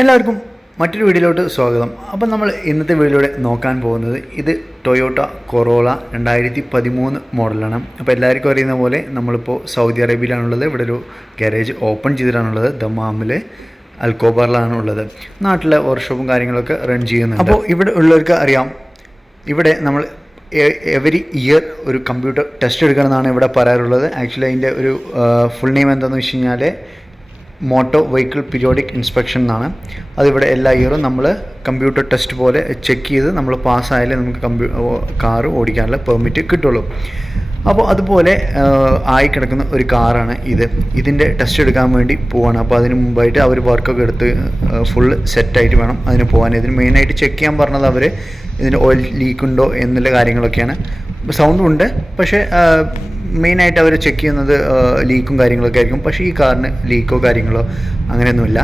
എല്ലാവർക്കും മറ്റൊരു വീഡിയോയിലോട്ട് സ്വാഗതം. അപ്പോൾ നമ്മൾ ഇന്നത്തെ വീഡിയോയിലൂടെ നോക്കാൻ പോകുന്നത് ഇത് ടൊയോട്ട കൊറോള 2013 മോഡലാണ്. അപ്പോൾ എല്ലാവർക്കും അറിയുന്ന പോലെ നമ്മളിപ്പോൾ സൗദി അറേബ്യയിലാണുള്ളത്. ഇവിടെ ഒരു ഗാരേജ് ഓപ്പൺ ചെയ്തിട്ടാണുള്ളത്. ദമാമിലെ അൽക്കോബറിലാണുള്ളത്. നാട്ടിലെ വർക്ക്ഷോപ്പും കാര്യങ്ങളൊക്കെ റൺ ചെയ്യുന്നുണ്ട്. അപ്പോൾ ഇവിടെ ഉള്ളവർക്ക് അറിയാം, ഇവിടെ നമ്മൾ എവരി ഇയർ ഒരു കമ്പ്യൂട്ടർ ടെസ്റ്റ് എടുക്കണമെന്നാണ് ഇവിടെ പറയാറുള്ളത്. ആക്ച്വലി അതിൻ്റെ ഒരു ഫുൾ നെയിം എന്താണെന്ന് വെച്ച് കഴിഞ്ഞാൽ മോട്ടോ വെഹിക്കിൾ പീരിയോഡിക് ഇൻസ്പെക്ഷൻ എന്നാണ്. അതിവിടെ എല്ലാ ഇയറും നമ്മൾ കമ്പ്യൂട്ടർ ടെസ്റ്റ് പോലെ ചെക്ക് ചെയ്ത് നമ്മൾ പാസ്സായാലേ നമുക്ക് കാറ് ഓടിക്കാനുള്ള പെർമിറ്റ് കിട്ടുള്ളൂ. അപ്പോൾ അതുപോലെ ആയി കിടക്കുന്ന ഒരു കാറാണ് ഇതിൻ്റെ ടെസ്റ്റ് എടുക്കാൻ വേണ്ടി പോവാണ്. അപ്പോൾ അതിന് മുമ്പായിട്ട് അവർ വർക്കൊക്കെ എടുത്ത് ഫുൾ സെറ്റായിട്ട് വേണം അതിന് പോകാൻ. ഇതിന് മെയിനായിട്ട് ചെക്ക് ചെയ്യാൻ പറഞ്ഞത് അവർ ഇതിന് ഓയിൽ ലീക്ക് ഉണ്ടോ എന്നുള്ള കാര്യങ്ങളൊക്കെയാണ്. സൗണ്ടും ഉണ്ട്, പക്ഷേ മെയിനായിട്ട് അവർ ചെക്ക് ചെയ്യുന്നത് ലീക്കും കാര്യങ്ങളൊക്കെ ആയിരിക്കും. പക്ഷേ ഈ കാറിന് ലീക്കോ കാര്യങ്ങളോ അങ്ങനെയൊന്നുമില്ല.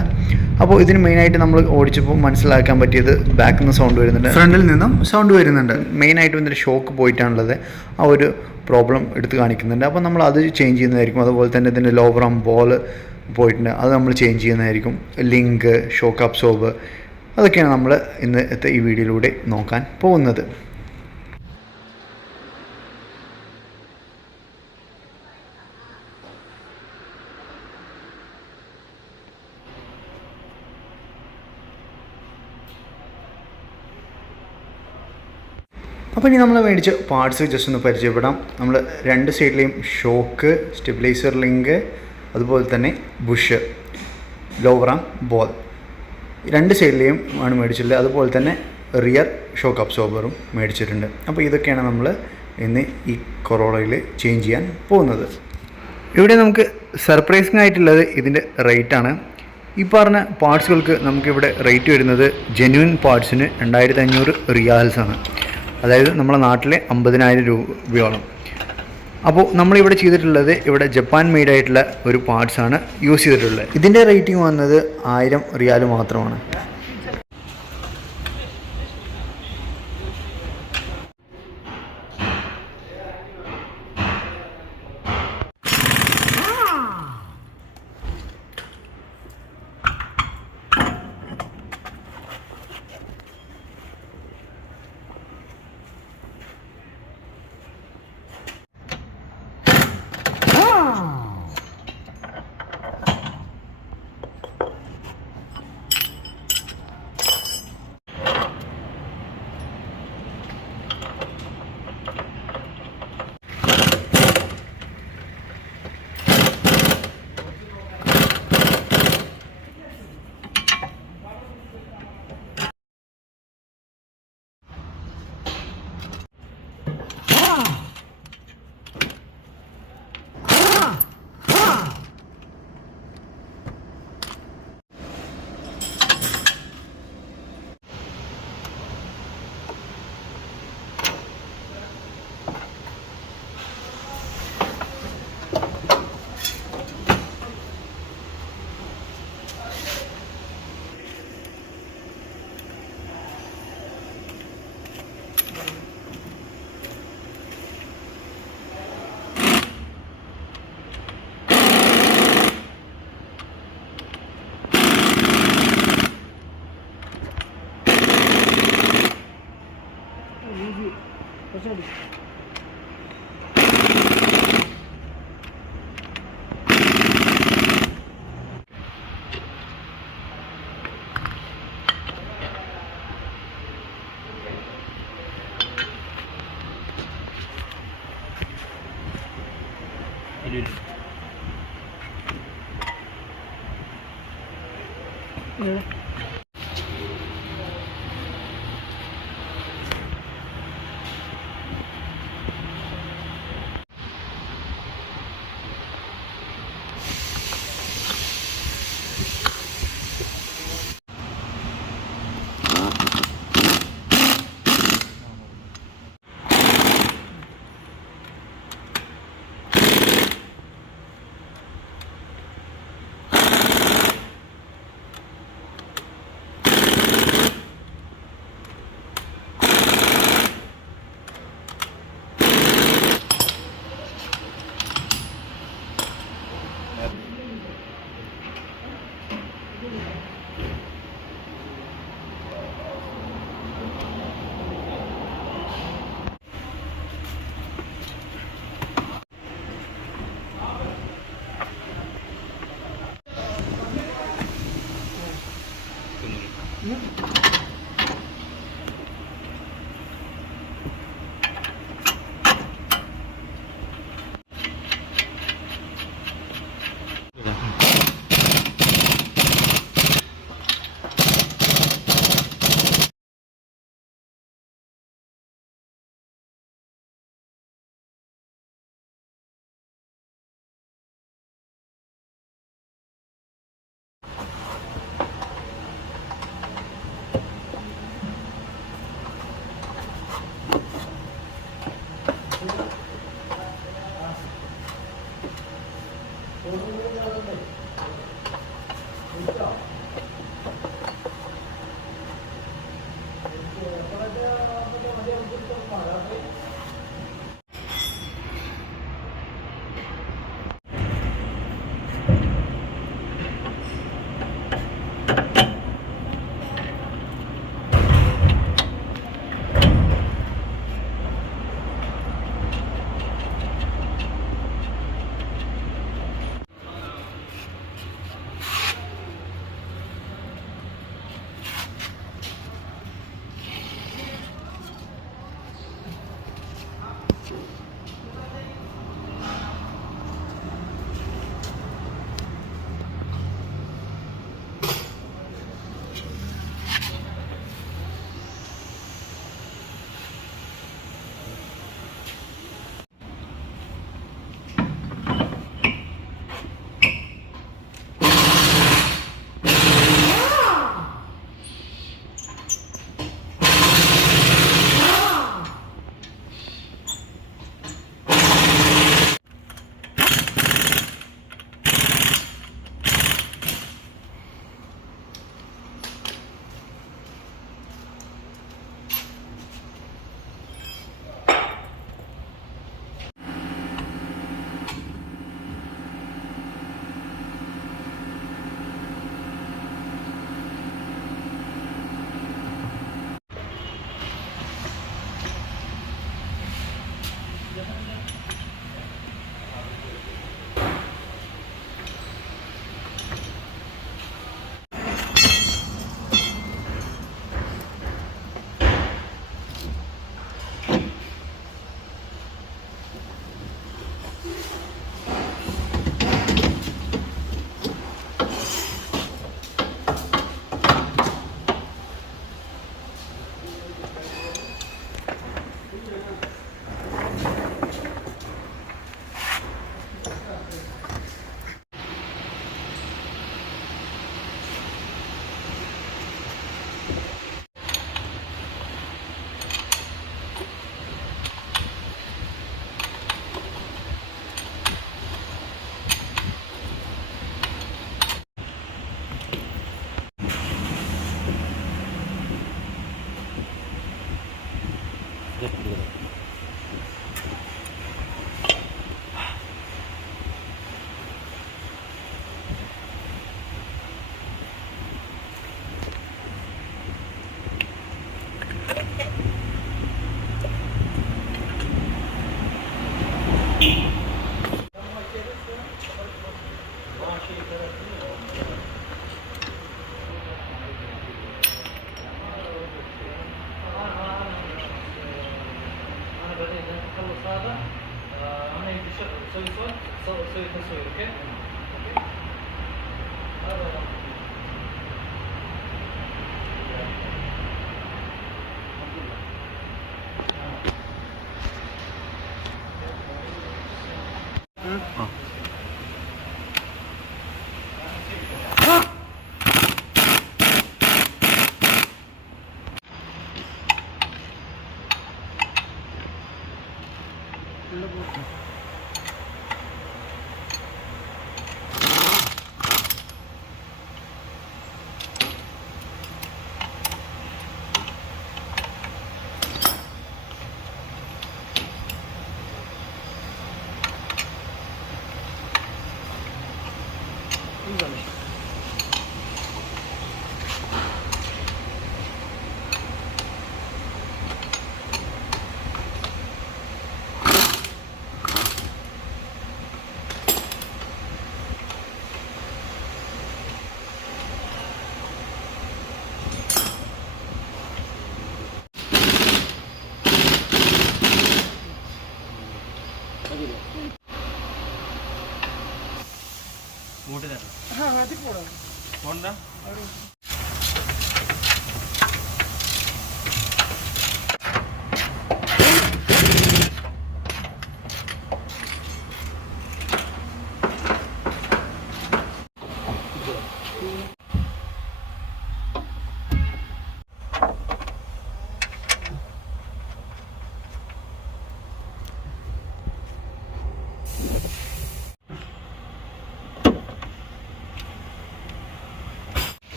അപ്പോൾ ഇതിന് മെയിനായിട്ട് നമ്മൾ ഓടിച്ചപ്പോൾ മനസ്സിലാക്കാൻ പറ്റിയത് ബാക്കിൽ നിന്ന് സൗണ്ട് വരുന്നുണ്ട്, ഫ്രണ്ടിൽ നിന്നും സൗണ്ട് വരുന്നുണ്ട്. മെയിനായിട്ടും ഇതിൻ്റെ ഷോക്ക് പോയിട്ടാണുള്ളത്. ആ ഒരു പ്രോബ്ലം എടുത്ത് കാണിക്കുന്നുണ്ട്. അപ്പോൾ നമ്മൾ അത് ചേഞ്ച് ചെയ്യുന്നതായിരിക്കും. അതുപോലെ തന്നെ ഇതിൻ്റെ ലോവർ ആം ബോൾ പോയിട്ടുണ്ട്, അത് നമ്മൾ ചേഞ്ച് ചെയ്യുന്നതായിരിക്കും. ലിങ്ക്, ഷോക്ക് അബ്സോർബ്, അതൊക്കെയാണ് നമ്മൾ ഇന്നത്തെ ഈ വീഡിയോയിലൂടെ നോക്കാൻ പോകുന്നത്. അപ്പോൾ ഇനി നമ്മൾ മേടിച്ച പാർട്സ് ജസ്റ്റ് ഒന്ന് പരിചയപ്പെടാം. നമ്മൾ രണ്ട് സൈഡിലെയും ഷോക്ക്, സ്റ്റെബിലൈസർ ലിങ്ക്, അതുപോലെ തന്നെ ബുഷ്, ലോവർ ആം ബോൾ, രണ്ട് സൈഡിലെയും ആണ് മേടിച്ചിട്ടുള്ളത്. അതുപോലെ തന്നെ റിയർ ഷോക്ക് അബ്സോർബറും മേടിച്ചിട്ടുണ്ട്. അപ്പോൾ ഇതൊക്കെയാണ് നമ്മൾ ഇന്ന് ഈ കൊറോളയിൽ ചേഞ്ച് ചെയ്യാൻ പോകുന്നത്. ഇവിടെ നമുക്ക് സർപ്രൈസിംഗ് ആയിട്ടുള്ളത് ഇതിൻ്റെ റേറ്റാണ്. ഈ പറഞ്ഞ പാർട്സുകൾക്ക് നമുക്കിവിടെ റേറ്റ് വരുന്നത് ജെന്യൂൻ പാർട്സിന് 2500 റിയാൽസാണ്. അതായത് നമ്മുടെ നാട്ടിലെ 50,000 രൂപയോളം. അപ്പോൾ നമ്മളിവിടെ ചെയ്തിട്ടുള്ളത് ഇവിടെ ജപ്പാൻ മെയ്ഡ് ആയിട്ടുള്ള ഒരു പാർട്സാണ് യൂസ് ചെയ്തിട്ടുള്ളത്. ഇതിൻ്റെ റേറ്റിംഗ് വന്നത് 1000 റിയാൽ മാത്രമാണ്.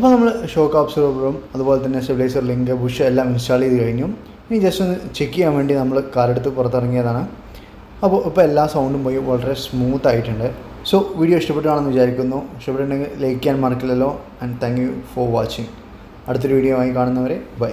അപ്പോൾ നമ്മൾ ഷോക്ക് അബ്സോർബറും അതുപോലെ തന്നെ സ്റ്റെബിലൈസർ ലിങ്ക് ബുഷ് എല്ലാം ഇൻസ്റ്റാൾ ചെയ്ത് കഴിഞ്ഞു. ഇനി ജസ്റ്റ് ഒന്ന് ചെക്ക് ചെയ്യാൻ വേണ്ടി നമ്മൾ കാറെടുത്ത് പുറത്തിറങ്ങിയതാണ്. അപ്പോൾ ഇപ്പോൾ എല്ലാ സൗണ്ടും പോയി വളരെ സ്മൂത്ത് ആയിട്ടുണ്ട്. സോ വീഡിയോ ഇഷ്ടപ്പെട്ടാണെന്ന് വിചാരിക്കുന്നു. ഇഷ്ടപ്പെട്ടിട്ടുണ്ടെങ്കിൽ ലൈക്ക് ചെയ്യാൻ മറക്കില്ലല്ലോ. And thank you for watching. അടുത്തൊരു വീഡിയോ ആയി കാണുന്നവരെ ബൈ.